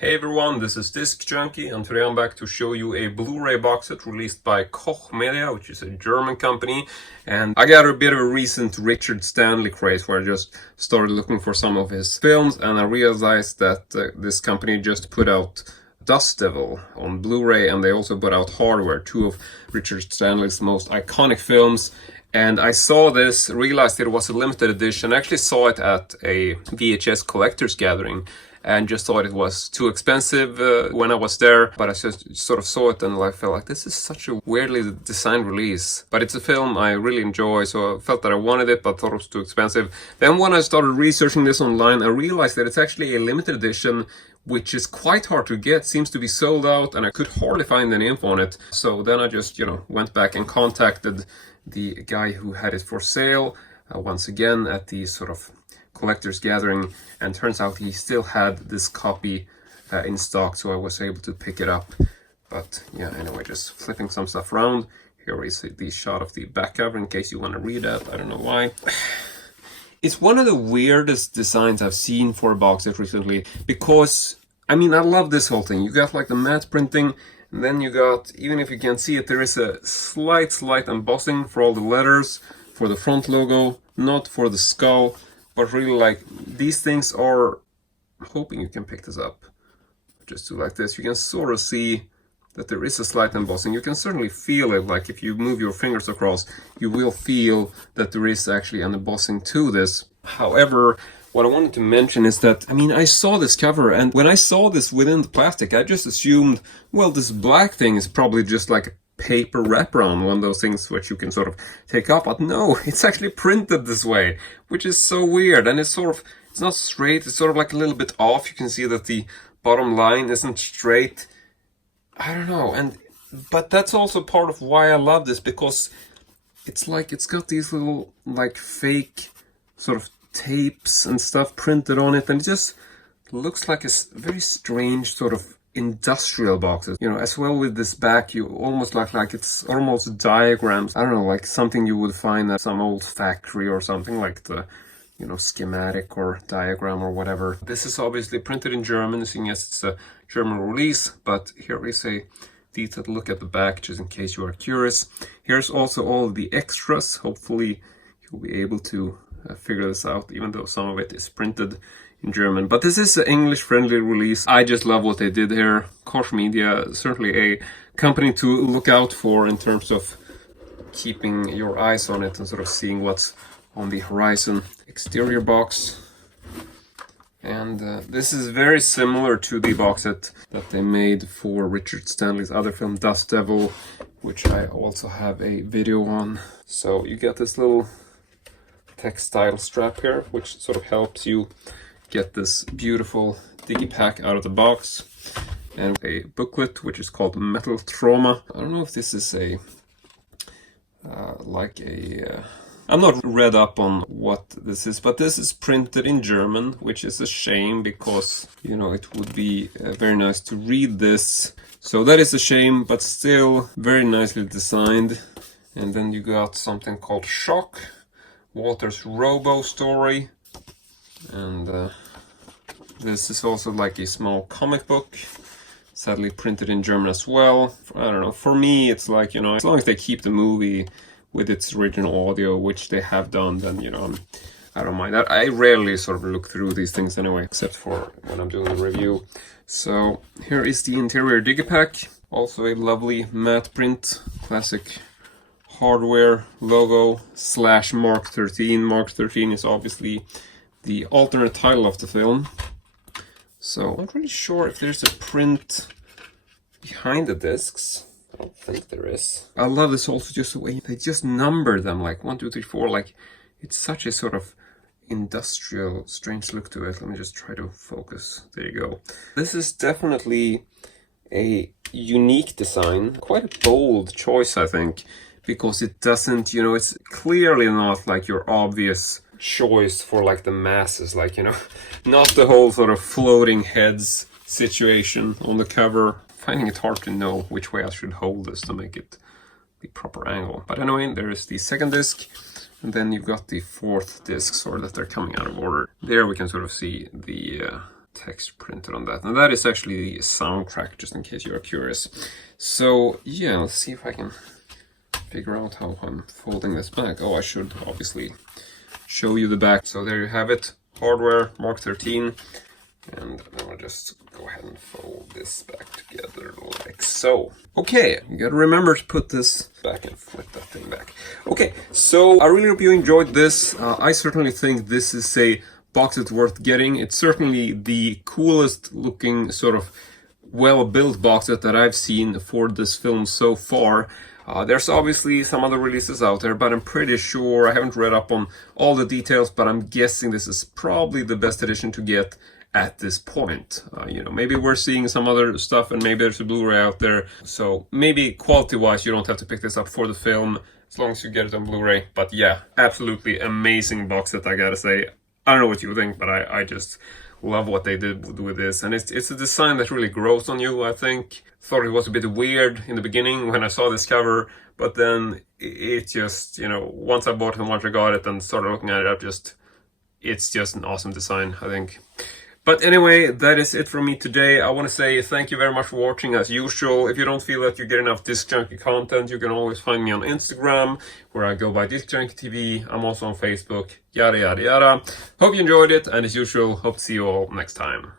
Hey everyone, this is Disc Junkie, and today I'm back to show you a Blu-ray box set released by Koch Media, which is a German company. And I got a bit of a recent Richard Stanley craze where I just started looking for some of his films, and I realized that this company just put out Dust Devil on Blu-ray, and they also put out Hardware, two of Richard Stanley's most iconic films. And I saw this, realized it was a limited edition. I actually saw it at a VHS collector's gathering and just thought it was too expensive when I was there. But I just sort of saw it and I felt like this is such a weirdly designed release. But it's a film I really enjoy, so I felt that I wanted it but thought it was too expensive. Then when I started researching this online, I realized that it's actually a limited edition, which is quite hard to get, seems to be sold out, and I could hardly find any info on it. So then I just, went back and contacted the guy who had it for sale once again at the sort of collector's gathering, and turns out he still had this copy in stock, so I was able to pick it up. But yeah, anyway, just flipping some stuff around. Here is the shot of the back cover in case you want to read that. I don't know why. It's one of the weirdest designs I've seen for a box set recently, because I mean, I love this whole thing. You got like the matte printing, and then you got, even if you can't see it, there is a slight embossing for all the letters, for the front logo, not for the skull, but really like these things are, I'm hoping you can pick this up. Just do like this, you can sort of see that there is a slight embossing. You can certainly feel it, like if you move your fingers across, you will feel that there is actually an embossing to this. However, what I wanted to mention is that, I mean, I saw this cover, and when I saw this within the plastic, I just assumed, well, this black thing is probably just like a paper wraparound, one of those things which you can sort of take off, but no, it's actually printed this way, which is so weird. And it's sort of, it's not straight, it's sort of like a little bit off. You can see that the bottom line isn't straight. I don't know, but that's also part of why I love this, because it's like it's got these little like fake sort of tapes and stuff printed on it, and it just looks like a very strange sort of industrial boxes. As well with this back, you almost like it's almost diagrams. I don't know, like something you would find at some old factory or something, like the schematic or diagram or whatever. This is obviously printed in German, seeing as it's a German release, but here is a detailed look at the back, just in case you are curious. Here's also all of the extras. Hopefully you'll be able to figure this out, even though some of it is printed in German. But this is an English-friendly release. I just love what they did here. Koch Media, certainly a company to look out for in terms of keeping your eyes on it and sort of seeing what's on the horizon. Exterior box. And this is very similar to the box set that they made for Richard Stanley's other film, Dust Devil, which I also have a video on. So you get this little textile strap here, which sort of helps you get this beautiful digipak out of the box, and a booklet which is called Metal Trauma. I don't know if this is a I'm not read up on what this is, but this is printed in German, which is a shame, because it would be very nice to read this. So that is a shame, but still very nicely designed. And then you got something called Shock, Walter's Robo story, and this is also like a small comic book, sadly printed in German as well. I don't know, for me it's like, as long as they keep the movie with its original audio, which they have done, then I don't mind that. I rarely sort of look through these things anyway, except for when I'm doing a review. So here is the interior digipak, also a lovely matte print, classic Hardware logo / M.A.R.K-13. M.A.R.K-13 is obviously the alternate title of the film. So I'm not really sure if there's a print behind the discs. I don't think there is. I love this also, just the way they just number them, like 1, 2, 3, 4. Like, it's such a sort of industrial, strange look to it. Let me just try to focus. There you go. This is definitely a unique design, quite a bold choice, I think, because it doesn't, it's clearly not like your obvious choice for like the masses, like, not the whole sort of floating heads situation on the cover. Finding it hard to know which way I should hold this to make it the proper angle. But anyway, there is the second disc, and then you've got the fourth disc, or that they're coming out of order. There we can sort of see the text printed on that. And that is actually the soundtrack, just in case you are curious. So yeah, let's see if I can figure out how I'm folding this back. Oh, I should obviously show you the back. So there you have it, hardware, M.A.R.K-13. And then I'll just go ahead and fold this back together like so. Okay, you gotta remember to put this back and flip that thing back. Okay, so I really hope you enjoyed this. I certainly think this is a box that's worth getting. It's certainly the coolest looking sort of well-built box set that I've seen for this film so far. There's obviously some other releases out there, but I'm pretty sure, I haven't read up on all the details, but I'm guessing this is probably the best edition to get at this point. You know, maybe we're seeing some other stuff and maybe there's a Blu-ray out there. So maybe quality-wise, you don't have to pick this up for the film as long as you get it on Blu-ray. But yeah, absolutely amazing box set, I gotta say. I don't know what you think, but I just love what they did with this. And it's a design that really grows on you, I think. Thought it was a bit weird in the beginning when I saw this cover, but then it just, you know, once I bought it and once I got it and started looking at it, it's just an awesome design, I think. But anyway, that is it from me today. I want to say thank you very much for watching as usual. If you don't feel that you get enough Disc Junkie content, you can always find me on Instagram, where I go by discjunkietv. I'm also on Facebook, yada yada yada. Hope you enjoyed it, and as usual, hope to see you all next time.